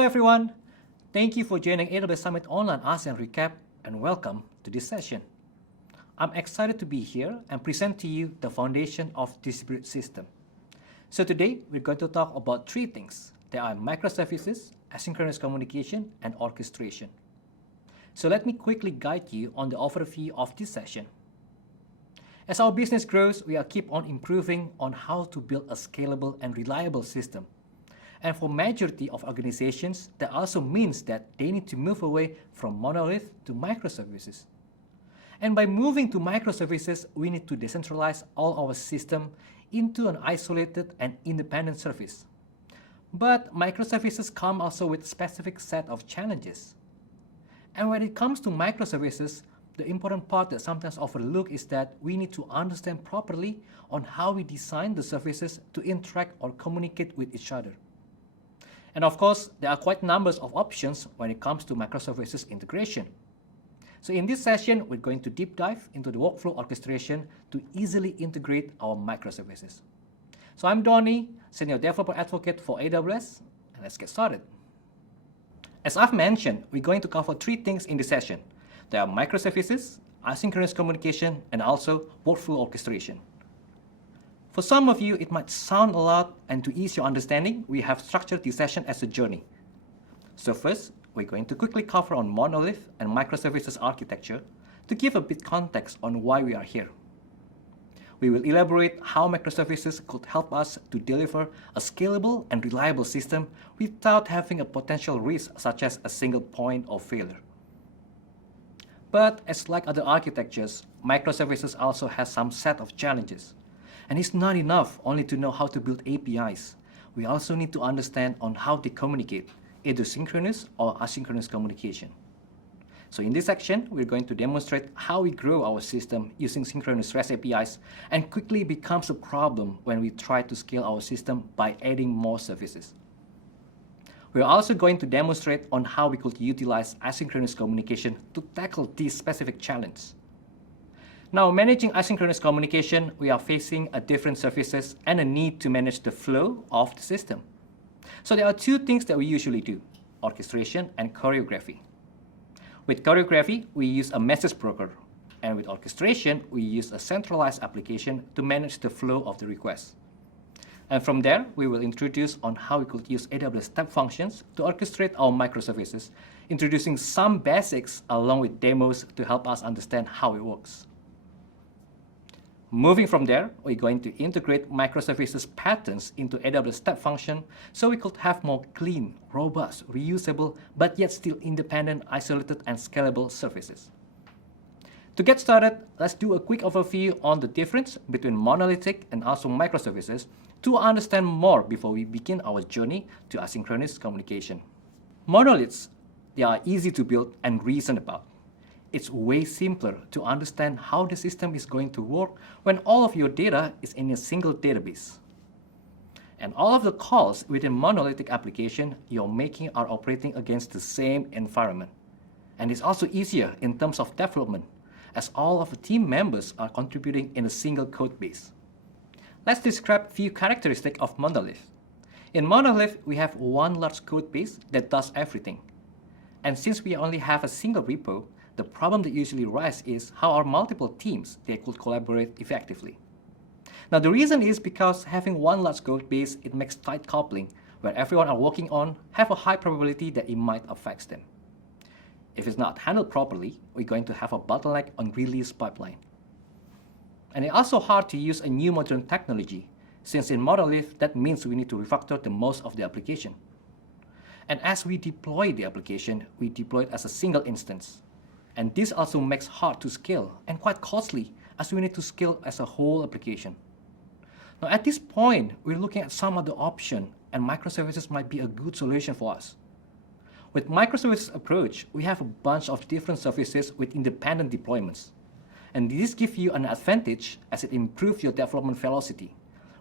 Hello everyone! Thank you for joining AWS Summit Online ASEAN Recap and welcome to this session. I'm excited to be here and present to you the foundation of distributed system. So today we're going to talk about three things. There are microservices, asynchronous communication, and orchestration. So let me quickly guide you on the overview of this session. As our business grows, we keep on improving on how to build a scalable and reliable system. And for majority of organizations, that also means that they need to move away from monolith to microservices. And by moving to microservices, we need to decentralize all our system into an isolated and independent service. But microservices come also with a specific set of challenges. And when it comes to microservices, the important part that sometimes overlooked is that we need to understand properly on how we design the services to interact or communicate with each other. And of course, there are quite numbers of options when it comes to microservices integration. So in this session, we're going to deep dive into the workflow orchestration to easily integrate our microservices. So I'm Donnie, Senior Developer Advocate for AWS, and let's get started. As I've mentioned, we're going to cover three things in this session. There are microservices, asynchronous communication, and also workflow orchestration. For some of you, it might sound a lot, and to ease your understanding, we have structured this session as a journey. So first, we're going to quickly cover on monolith and microservices architecture to give a bit context on why we are here. We will elaborate how microservices could help us to deliver a scalable and reliable system without having a potential risk such as a single point of failure. But as like other architectures, microservices also has some set of challenges. And it's not enough only to know how to build APIs. We also need to understand on how they communicate, either synchronous or asynchronous communication. So in this section, we're going to demonstrate how we grow our system using synchronous REST APIs and quickly becomes a problem when we try to scale our system by adding more services. We're also going to demonstrate on how we could utilize asynchronous communication to tackle this specific challenge. Now, managing asynchronous communication, we are facing a different services and a need to manage the flow of the system. So there are two things that we usually do, orchestration and choreography. With choreography, we use a message broker, and with orchestration, we use a centralized application to manage the flow of the requests. And from there, we will introduce on how we could use AWS Step Functions to orchestrate our microservices, introducing some basics along with demos to help us understand how it works. Moving from there, we're going to integrate microservices patterns into AWS Step Function so we could have more clean, robust, reusable, but yet still independent, isolated, and scalable services. To get started, let's do a quick overview on the difference between monolithic and also microservices to understand more before we begin our journey to asynchronous communication. Monoliths, they are easy to build and reason about. It's way simpler to understand how the system is going to work when all of your data is in a single database. And all of the calls within monolithic application you're making are operating against the same environment. And it's also easier in terms of development, as all of the team members are contributing in a single code base. Let's describe a few characteristics of monolith. In monolith, we have one large code base that does everything. And since we only have a single repo, the problem that usually arises is how our multiple teams they could collaborate effectively. Now the reason is because having one large code base, it makes tight coupling where everyone are working on have a high probability that it might affect them. If it's not handled properly, we're going to have a bottleneck on release pipeline. And it's also hard to use a new modern technology, since in monolith that means we need to refactor the most of the application. And as we deploy the application, we deploy it as a single instance. And this also makes hard to scale and quite costly as we need to scale as a whole application. Now at this point, we're looking at some other option and microservices might be a good solution for us. With Microservices approach, we have a bunch of different services with independent deployments. And this gives you an advantage as it improves your development velocity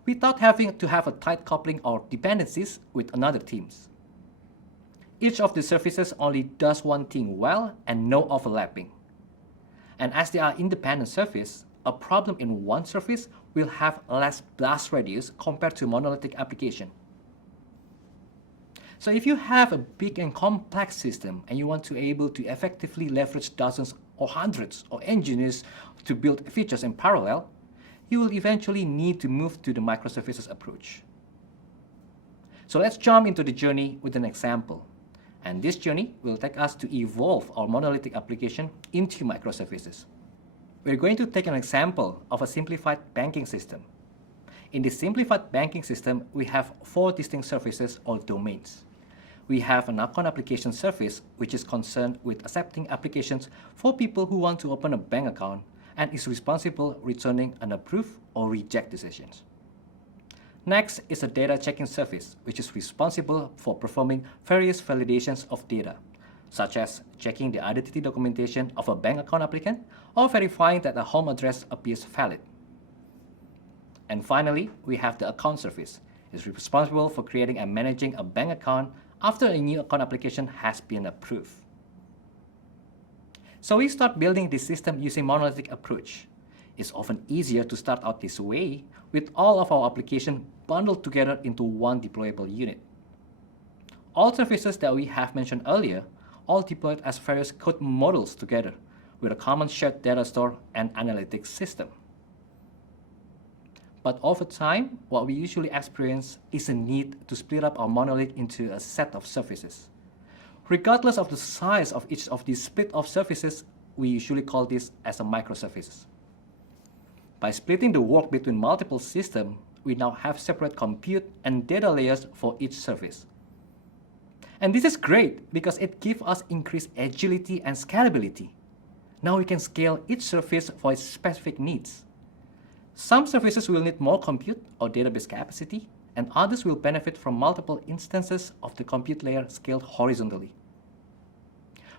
without having to have a tight coupling or dependencies with another teams. Each of the services only does one thing well and no overlapping. And as they are independent service, a problem in one service will have less blast radius compared to monolithic application. So if you have a big and complex system and you want to be able to effectively leverage dozens or hundreds of engineers to build features in parallel, you will eventually need to move to the microservices approach. So let's jump into the journey with an example. And this journey will take us to evolve our monolithic application into microservices. We're going to take an example of a simplified banking system. In the simplified banking system, we have 4 distinct services or domains. We have an account application service, which is concerned with accepting applications for people who want to open a bank account and is responsible returning an approve or reject decisions. Next is a data checking service, which is responsible for performing various validations of data, such as checking the identity documentation of a bank account applicant or verifying that a home address appears valid. And finally, we have the account service. It's responsible for creating and managing a bank account after a new account application has been approved. So we start building this system using Monolithic Approach. It's often easier to start out this way with all of our applications bundled together into one deployable unit. All services that we have mentioned earlier all deployed as various code modules together with a common shared data store and analytics system. But over time, what we usually experience is a need to split up our monolith into a set of services. Regardless of the size of each of these split of services, we usually call this as a microservices. By splitting the work between multiple systems, we now have separate compute and data layers for each service. And this is great because it gives us increased agility and scalability. Now we can scale each service for its specific needs. Some services will need more compute or database capacity, and others will benefit from multiple instances of the compute layer scaled horizontally.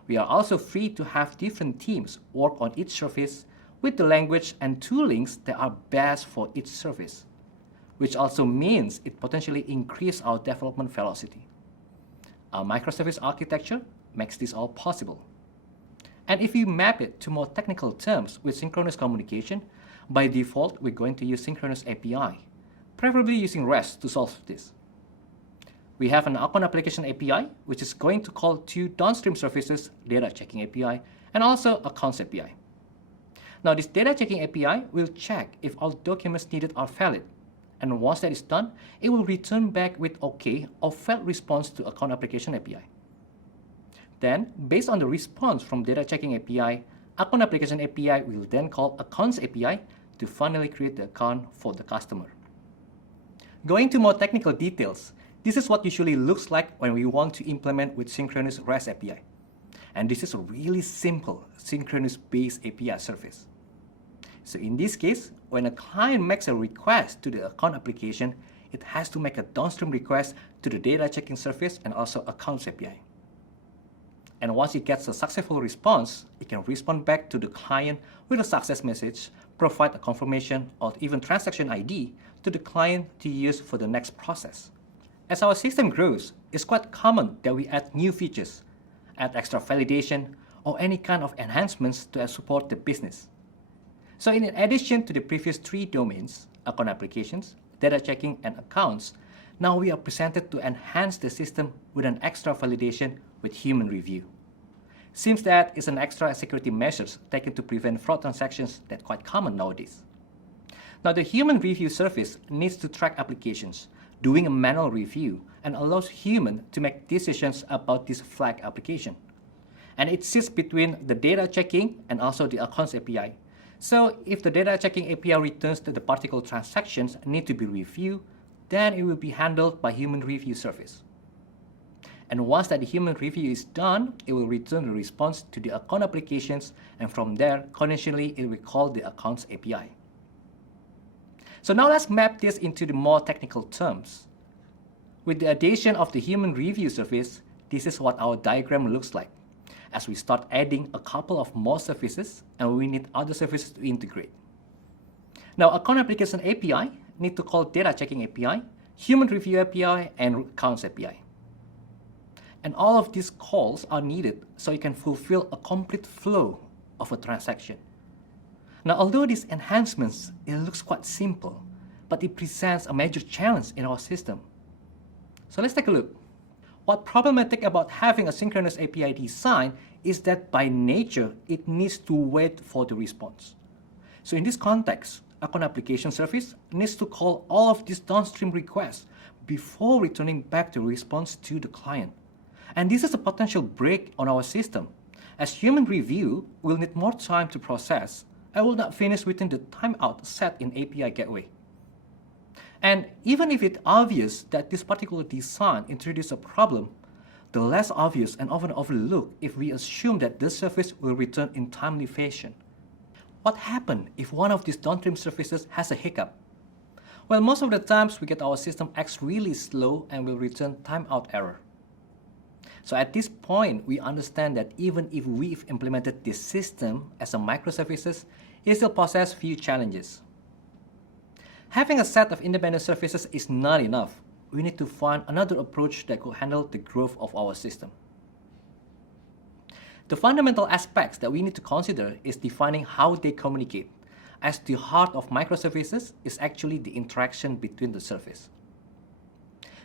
We are also free to have different teams work on each service with the language and toolings that are best for each service, which also means it potentially increases our development velocity. Our microservice architecture makes this all possible. And if you map it to more technical terms with synchronous communication, by default, we're going to use Synchronous API, preferably using REST to solve this. We have an account application API, which is going to call 2 downstream services, data checking API, and also accounts API. Now, this data checking API will check if all documents needed are valid. And once that is done, it will return back with OK or failed response to account application API. Then, based on the response from data checking API, account application API will then call accounts API to finally create the account for the customer. Going to more technical details, this is what usually looks like when we want to implement with Synchronous REST API. And this is a really simple synchronous-based API service. So in this case, when a client makes a request to the account application, it has to make a downstream request to the data checking service and also accounts API. And once it gets a successful response, it can respond back to the client with a success message, provide a confirmation or even transaction ID to the client to use for the next process. As our system grows, it's quite common that we add new features, add extra validation, or any kind of enhancements to support the business. So in addition to the previous 3 domains, account applications, data checking, and accounts, now we are presented to enhance the system with an extra validation with human review. Seems that is an extra security measures taken to prevent fraud transactions that's quite common nowadays. Now the human review service needs to track applications, doing a manual review, and allows human to make decisions about this flag application. And it sits between the data checking and also the accounts API. So if the data checking API returns that the particular transactions need to be reviewed, then it will be handled by human review service. And once that the human review is done, it will return the response to the account applications, and from there, conditionally, it will call the accounts API. So now let's map this into the more technical terms. With the addition of the human review service, this is what our diagram looks like, as we start adding a couple of more services, and we need other services to integrate. Now, account application API need to call data checking API, human review API, and accounts API. And all of these calls are needed so you can fulfill a complete flow of a transaction. Now, although these enhancements, it looks quite simple, but it presents a major challenge in our system. So let's take a look. What's problematic about having a synchronous API design is that by nature, it needs to wait for the response. So in this context, Account Application Service needs to call all of these downstream requests before returning back the response to the client. And this is a potential break on our system, as human review will need more time to process and will not finish within the timeout set in API Gateway. And even if it's obvious that this particular design introduces a problem, the less obvious and often overlooked if we assume that the service will return in timely fashion. What happens if one of these downstream services has a hiccup? Well, most of the times we get our system acts really slow and will return timeout error. So at this point, we understand that even if we've implemented this system as a microservices, it still poses few challenges. Having a set of independent services is not enough. We need to find another approach that could handle the growth of our system. The fundamental aspects that we need to consider is defining how they communicate, as the heart of microservices is actually the interaction between the service.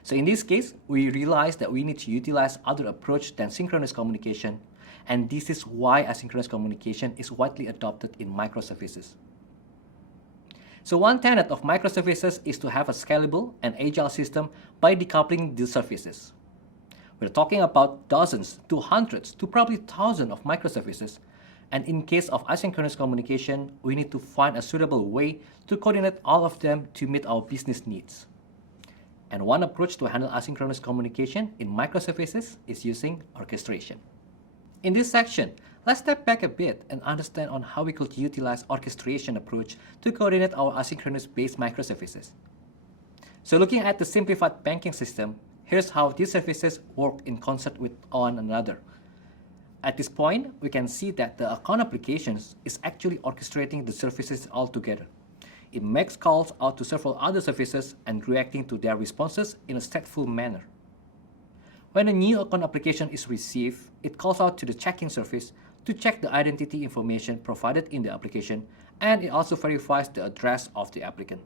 So in this case, we realize that we need to utilize other approach than synchronous communication, and this is why asynchronous communication is widely adopted in microservices. So one tenet of microservices is to have a scalable and agile system by decoupling the services. We're talking about dozens to hundreds to probably thousands of microservices, and in case of asynchronous communication, we need to find a suitable way to coordinate all of them to meet our business needs. And one approach to handle asynchronous communication in microservices is using orchestration. In this section, let's step back a bit and understand on how we could utilize orchestration approach to coordinate our asynchronous-based microservices. So looking at the simplified banking system, here's how these services work in concert with one another. At this point, we can see that the account applications is actually orchestrating the services all together. It makes calls out to several other services and reacting to their responses in a stateful manner. When a new account application is received, it calls out to the checking service to check the identity information provided in the application, and it also verifies the address of the applicant.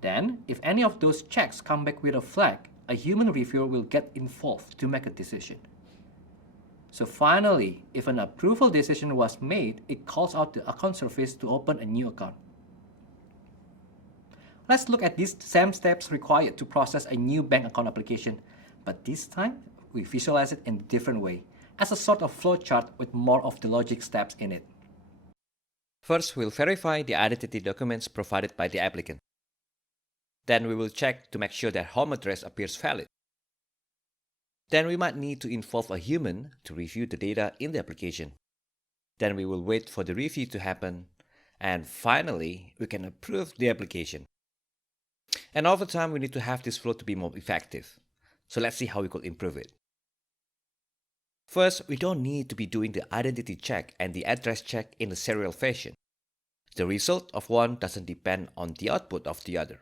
Then, if any of those checks come back with a flag, a human reviewer will get involved to make a decision. So finally, if an approval decision was made, it calls out the account service to open a new account. Let's look at these same steps required to process a new bank account application, but this time, we visualize it in a different way, as a sort of flowchart with more of the logic steps in it. First, we'll verify the identity documents provided by the applicant. Then we will check to make sure their home address appears valid. Then we might need to involve a human to review the data in the application. Then we will wait for the review to happen. And finally, we can approve the application. And over time, we need to have this flow to be more effective. So let's see how we could improve it. First, we don't need to be doing the identity check and the address check in a serial fashion. The result of one doesn't depend on the output of the other.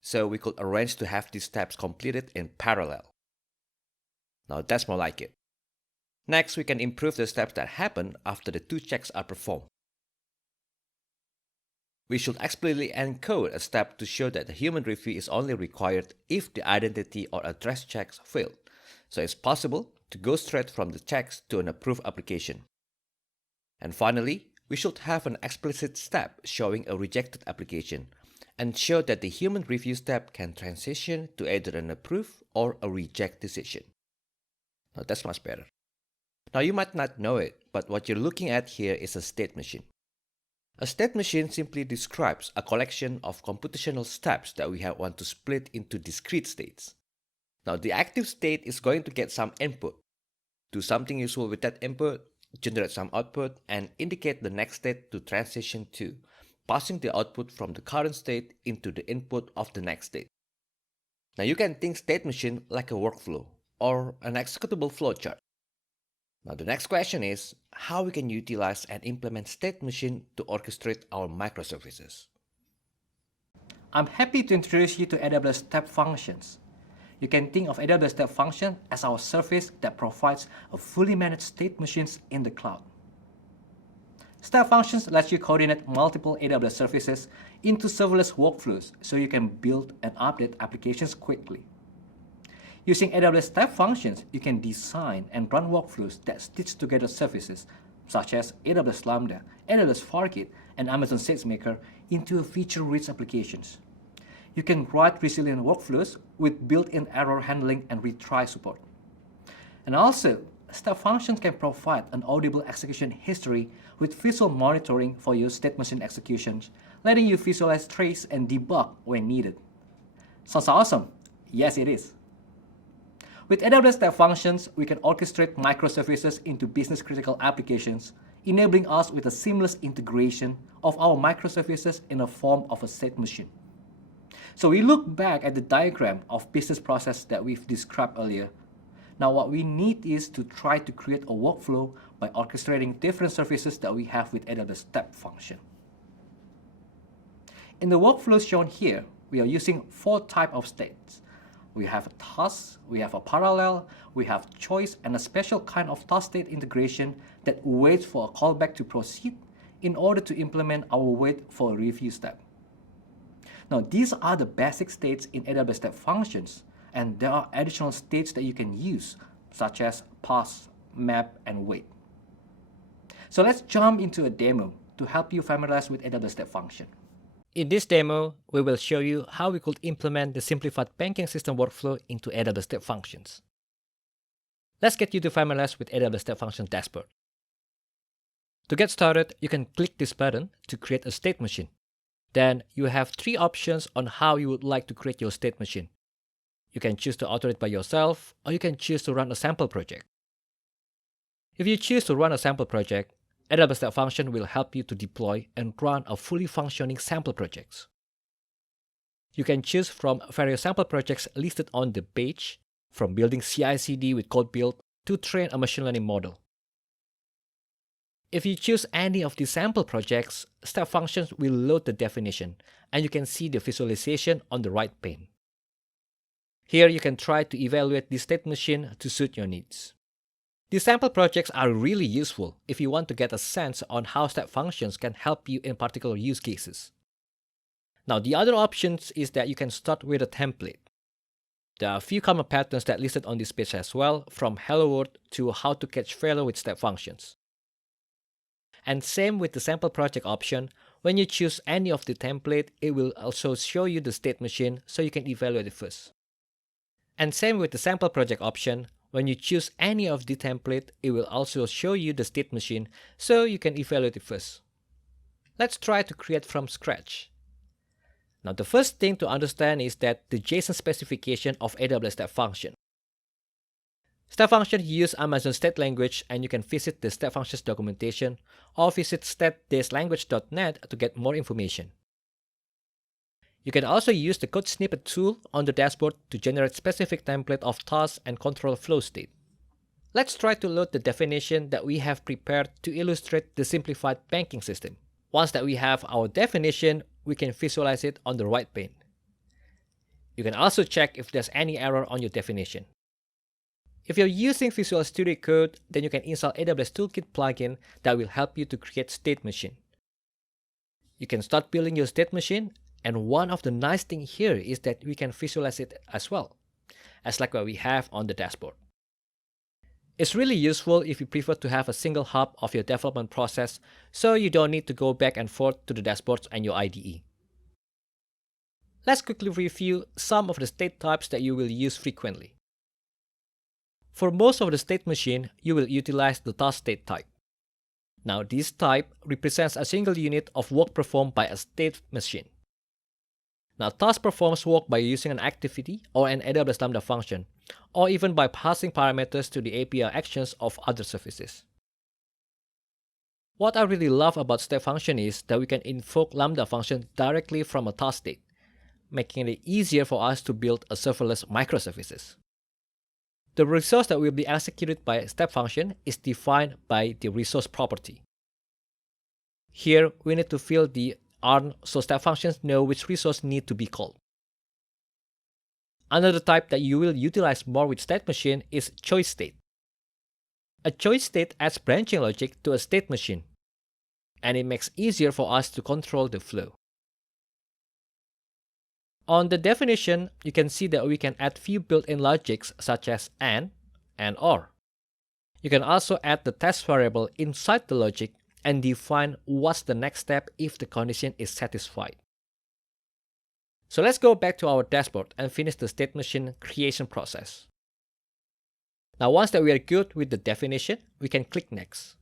So we could arrange to have these steps completed in parallel. Now that's more like it. Next, we can improve the steps that happen after the two checks are performed. We should explicitly encode a step to show that the human review is only required if the identity or address checks failed. So it's possible to go straight from the checks to an approved application. And finally, we should have an explicit step showing a rejected application and show that the human review step can transition to either an approve or a reject decision. Now that's much better. Now you might not know it, but what you're looking at here is a state machine. A state machine simply describes a collection of computational steps that we want to split into discrete states. Now the active state is going to get some input, do something useful with that input, generate some output, and indicate the next state to transition to, passing the output from the current state into the input of the next state. Now you can think state machine like a workflow or an executable flowchart. Now the next question is how we can utilize and implement state machine to orchestrate our microservices. I'm happy to introduce you to AWS Step Functions. You can think of AWS Step Function as our service that provides a fully managed state machines in the cloud. Step Functions lets you coordinate multiple AWS services into serverless workflows so you can build and update applications quickly. Using AWS Step Functions, you can design and run workflows that stitch together services such as AWS Lambda, AWS Fargate, and Amazon SageMaker into a feature-rich applications. You can write resilient workflows with built-in error handling and retry support. And also, Step Functions can provide an audible execution history with visual monitoring for your state machine executions, letting you visualize trace and debug when needed. Sounds awesome? Yes, it is. With AWS Step Functions, we can orchestrate microservices into business-critical applications, enabling us with a seamless integration of our microservices in the form of a state machine. So we look back at the diagram of business process that we've described earlier. Now what we need is to try to create a workflow by orchestrating different services that we have with AWS Step Function. In the workflows shown here, we are using 4 types of states. We have a task, we have a parallel, we have choice, and a special kind of task state integration that waits for a callback to proceed in order to implement our wait for a review step. Now, these are the basic states in AWS Step Functions, and there are additional states that you can use, such as pass, map, and wait. So let's jump into a demo to help you familiarize with AWS Step Function. In this demo, we will show you how we could implement the simplified banking system workflow into AWS Step Functions. Let's get you to familiarize with AWS Step Functions dashboard. To get started, you can click this button to create a state machine. Then you have 3 options on how you would like to create your state machine. You can choose to author it by yourself, or you can choose to run a sample project. If you choose to run a sample project, AWS Step Function will help you to deploy and run a fully functioning sample projects. You can choose from various sample projects listed on the page, from building CI/CD with code build to train a machine learning model. If you choose any of these sample projects, Step Functions will load the definition, and you can see the visualization on the right pane. Here you can try to evaluate the state machine to suit your needs. These sample projects are really useful if you want to get a sense on how Step Functions can help you in particular use cases. Now, the other options is that you can start with a template. There are a few common patterns that are listed on this page as well, from Hello World to how to catch failure with Step Functions. And same with the sample project option, when you choose any of the template, it will also show you the state machine so you can evaluate it first. And same with the sample project option, when you choose any of the template, it will also show you the state machine so you can evaluate it first. Let's try to create from scratch. Now the first thing to understand is that the JSON specification of AWS Step Function. Step Function use Amazon State Language, and you can visit the Step Functions documentation or visit state-language.net to get more information. You can also use the code snippet tool on the dashboard to generate specific template of tasks and control flow state. Let's try to load the definition that we have prepared to illustrate the simplified banking system. Once that we have our definition, we can visualize it on the right pane. You can also check if there's any error on your definition. If you're using Visual Studio Code, then you can install AWS Toolkit plugin that will help you to create state machine. You can start building your state machine, and one of the nice things here is that we can visualize it as well, as like what we have on the dashboard. It's really useful if you prefer to have a single hub of your development process, so you don't need to go back and forth to the dashboards and your IDE. Let's quickly review some of the state types that you will use frequently. For most of the state machine, you will utilize the task state type. Now, this type represents a single unit of work performed by a state machine. Now, task performs work by using an activity or an AWS Lambda function, or even by passing parameters to the API actions of other services. What I really love about Step Function is that we can invoke Lambda function directly from a task state, making it easier for us to build a serverless microservices. The resource that will be executed by a Step Function is defined by the resource property. Here, we need to fill the ARN so Step Functions know which resource need to be called. Another type that you will utilize more with state machine is choice state. A choice state adds branching logic to a state machine, and it makes it easier for us to control the flow. On the definition, you can see that we can add few built-in logics such as and or. You can also add the test variable inside the logic and define what's the next step if the condition is satisfied. So let's go back to our dashboard and finish the state machine creation process. Now once that we are good with the definition, we can click Next.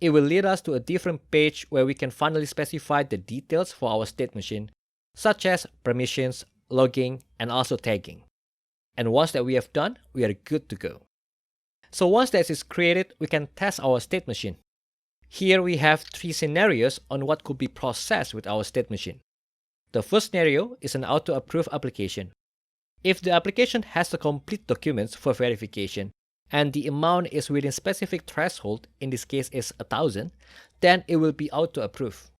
It will lead us to a different page where we can finally specify the details for our state machine, such as permissions, logging, and also tagging. And once that we have done, we are good to go. So once that is created, we can test our state machine. Here we have 3 scenarios on what could be processed with our state machine. The first scenario is an auto-approve application. If the application has the complete documents for verification and the amount is within specific threshold, in this case is 1000, then it will be auto-approve.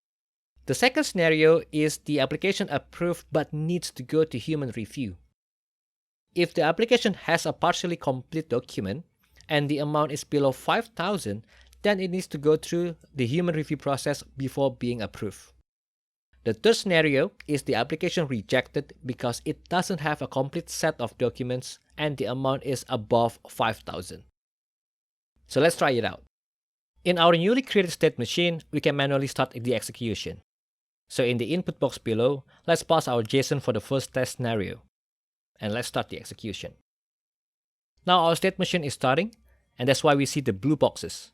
The second scenario is the application approved but needs to go to human review. If the application has a partially complete document and the amount is below 5000, then it needs to go through the human review process before being approved. The third scenario is the application rejected because it doesn't have a complete set of documents and the amount is above 5000. So let's try it out. In our newly created state machine, we can manually start the execution. So in the input box below, let's pass our JSON for the first test scenario. And let's start the execution. Now our state machine is starting, and that's why we see the blue boxes.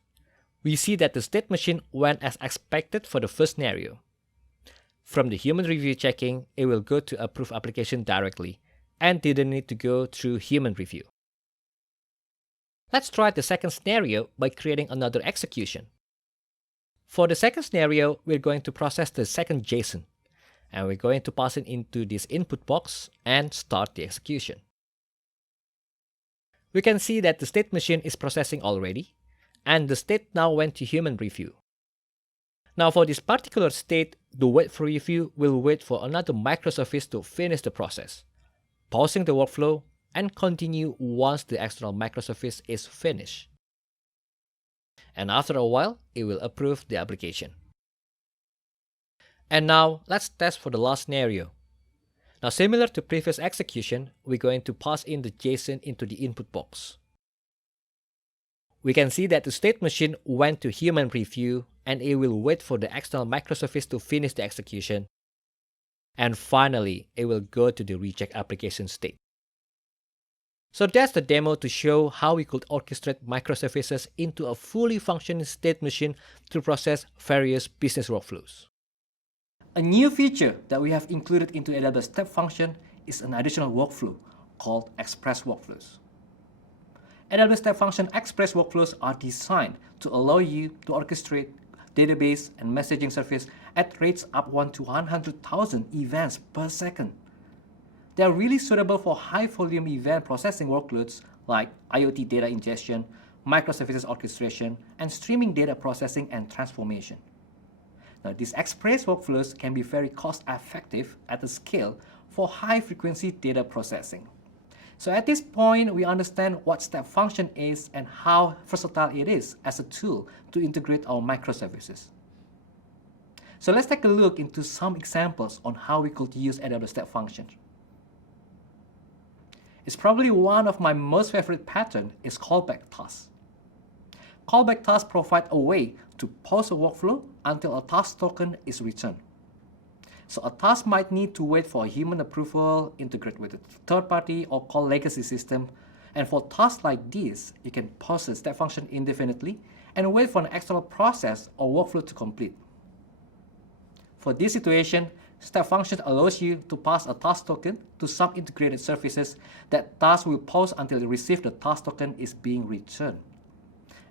We see that the state machine went as expected for the first scenario. From the human review checking, it will go to approve application directly and didn't need to go through human review. Let's try the second scenario by creating another execution. For the second scenario, we're going to process the second JSON, and we're going to pass it into this input box and start the execution. We can see that the state machine is processing already, and the state now went to human review. Now for this particular state, the wait for review will wait for another microservice to finish the process, pausing the workflow and continue once the external microservice is finished. And after a while, it will approve the application. And now let's test for the last scenario. Now similar to previous execution, we're going to pass in the JSON into the input box. We can see that the state machine went to human review and it will wait for the external microservice to finish the execution. And finally, it will go to the reject application state. So that's the demo to show how we could orchestrate microservices into a fully functioning state machine to process various business workflows. A new feature that we have included into AWS Step Function is an additional workflow called Express Workflows. AWS Step Function Express Workflows are designed to allow you to orchestrate database and messaging service at rates up to 100,000 events per second. They are really suitable for high-volume event processing workloads like IoT data ingestion, microservices orchestration, and streaming data processing and transformation. Now, these express workflows can be very cost-effective at a scale for high-frequency data processing. So at this point, we understand what Step Function is and how versatile it is as a tool to integrate our microservices. So let's take a look into some examples on how we could use AWS Step Functions. It's probably one of my most favorite pattern is Callback Tasks. Callback Tasks provide a way to pause a workflow until a task token is returned. So a task might need to wait for human approval, integrate with a third party, or call legacy system. And for tasks like this, you can pause the step function indefinitely and wait for an external process or workflow to complete. For this situation, Step Function allows you to pass a task token to some integrated services that task will pause until they receive the task token is being returned.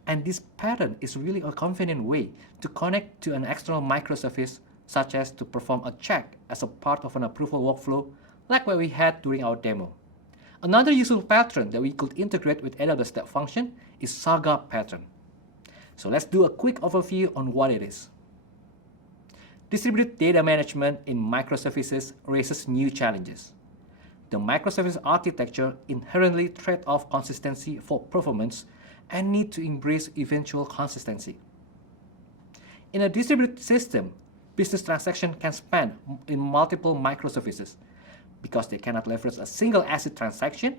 And this pattern is really a convenient way to connect to an external microservice, such as to perform a check as a part of an approval workflow, like what we had during our demo. Another useful pattern that we could integrate with AWS Step Function is Saga Pattern. So let's do a quick overview on what it is. Distributed data management in microservices raises new challenges. The microservice architecture inherently trades off consistency for performance and need to embrace eventual consistency. In a distributed system, business transactions can span in multiple microservices. Because they cannot leverage a single ACID transaction,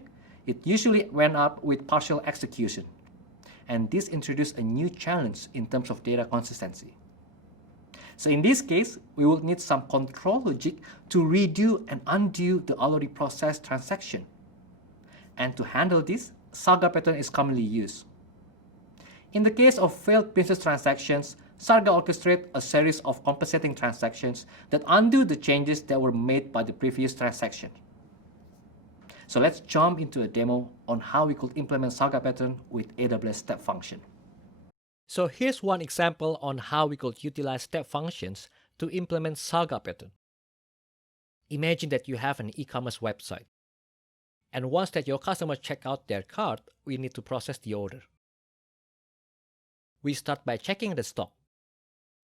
it usually went up with partial execution. And this introduced a new challenge in terms of data consistency. So in this case, we will need some control logic to redo and undo the already processed transaction. And to handle this, Saga Pattern is commonly used. In the case of failed business transactions, Saga orchestrates a series of compensating transactions that undo the changes that were made by the previous transaction. So let's jump into a demo on how we could implement Saga Pattern with AWS Step Function. So here's one example on how we could utilize step functions to implement Saga Pattern. Imagine that you have an e-commerce website. And once that your customers check out their cart, we need to process the order. We start by checking the stock.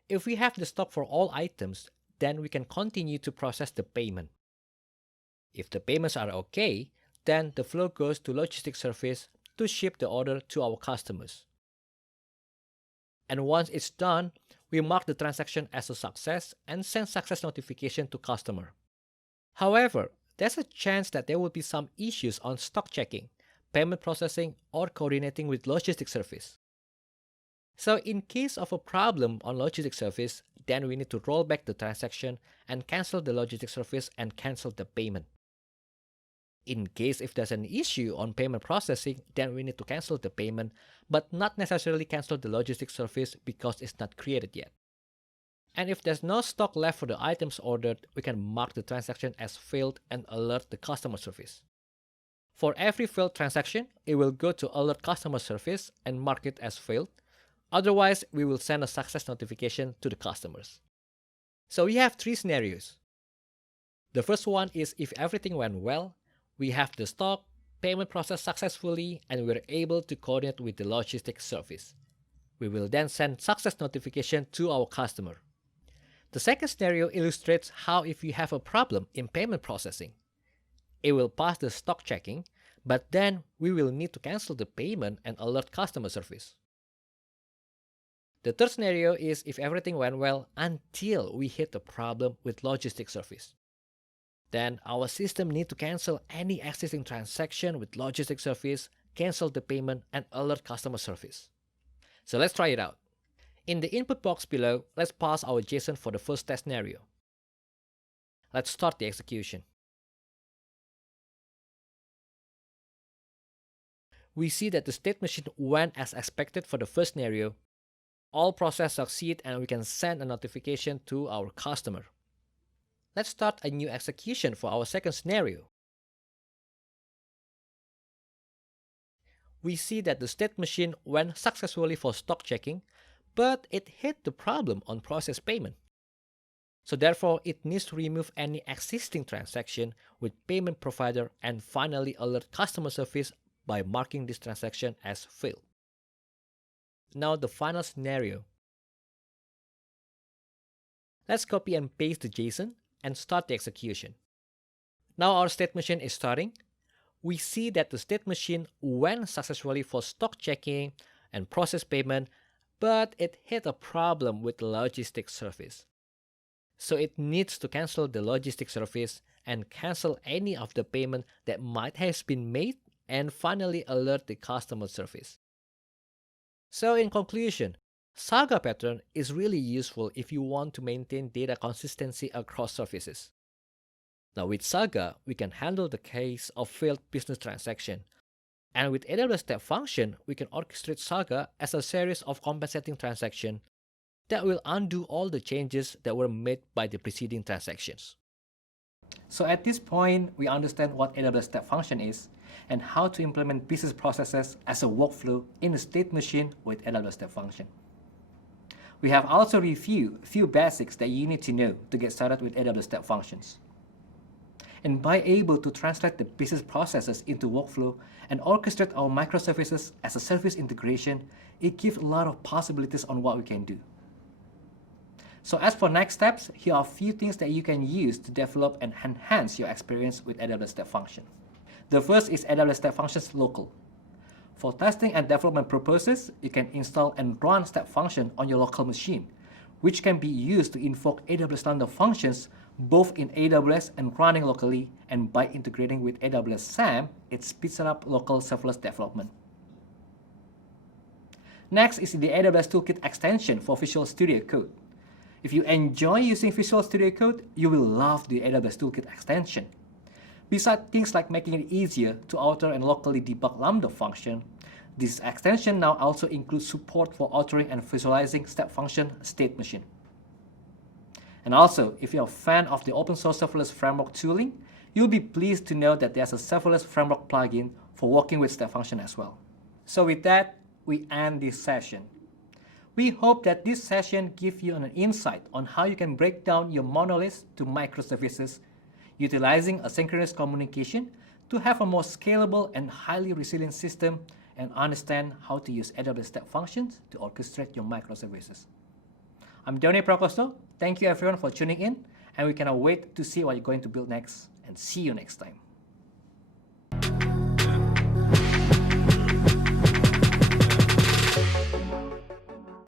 If we have the stock for all items, then we can continue to process the payment. If the payments are okay, then the flow goes to logistics service to ship the order to our customers. And once it's done, we mark the transaction as a success and send success notification to customer. However, there's a chance that there will be some issues on stock checking, payment processing, or coordinating with logistics service. So in case of a problem on logistics service, then we need to roll back the transaction and cancel the logistics service and cancel the payment. In case if there's an issue on payment processing, then we need to cancel the payment, but not necessarily cancel the logistics service because it's not created yet. And if there's no stock left for the items ordered, we can mark the transaction as failed and alert the customer service. For every failed transaction, it will go to alert customer service and mark it as failed. Otherwise, we will send a success notification to the customers. So we have three scenarios. The first one is if everything went well, we have the stock, payment processed successfully, and we're able to coordinate with the logistics service. We will then send success notification to our customer. The second scenario illustrates how if you have a problem in payment processing, it will pass the stock checking, but then we will need to cancel the payment and alert customer service. The third scenario is if everything went well until we hit a problem with logistics service. Then our system needs to cancel any existing transaction with logistics service, cancel the payment, and alert customer service. So let's try it out. In the input box below, let's pass our JSON for the first test scenario. Let's start the execution. We see that the state machine went as expected for the first scenario. All processes succeed and we can send a notification to our customer. Let's start a new execution for our second scenario. We see that the state machine went successfully for stock checking, but it hit the problem on process payment. So therefore, it needs to remove any existing transaction with payment provider and finally alert customer service by marking this transaction as failed. Now the final scenario. Let's copy and paste the JSON and start the execution. Now our state machine is starting. We see that the state machine went successfully for stock checking and process payment, but it hit a problem with the logistics service. So it needs to cancel the logistics service and cancel any of the payment that might have been made and finally alert the customer service. So in conclusion, Saga Pattern is really useful if you want to maintain data consistency across services. Now with Saga, we can handle the case of failed business transaction. And with AWS Step Function, we can orchestrate Saga as a series of compensating transactions that will undo all the changes that were made by the preceding transactions. So at this point, we understand what AWS Step Function is and how to implement business processes as a workflow in a state machine with AWS Step Function. We have also reviewed a few basics that you need to know to get started with AWS Step Functions. And by able to translate the business processes into workflow and orchestrate our microservices as a service integration, it gives a lot of possibilities on what we can do. So as for next steps, here are a few things that you can use to develop and enhance your experience with AWS Step Function. The first is AWS Step Functions Local. For testing and development purposes, you can install and run Step Function on your local machine, which can be used to invoke AWS Lambda functions both in AWS and running locally, and by integrating with AWS SAM, it speeds up local serverless development. Next is the AWS Toolkit extension for Visual Studio Code. If you enjoy using Visual Studio Code, you will love the AWS Toolkit extension. Besides things like making it easier to author and locally debug Lambda function, this extension now also includes support for authoring and visualizing step function state machine. And also, if you're a fan of the open source serverless framework tooling, you'll be pleased to know that there's a serverless framework plugin for working with step function as well. So with that, we end this session. We hope that this session gives you an insight on how you can break down your monoliths to microservices, utilizing asynchronous communication to have a more scalable and highly resilient system, and understand how to use AWS Step Functions to orchestrate your microservices. I'm Doni Prakoso. Thank you everyone for tuning in, and we cannot wait to see what you're going to build next, and see you next time.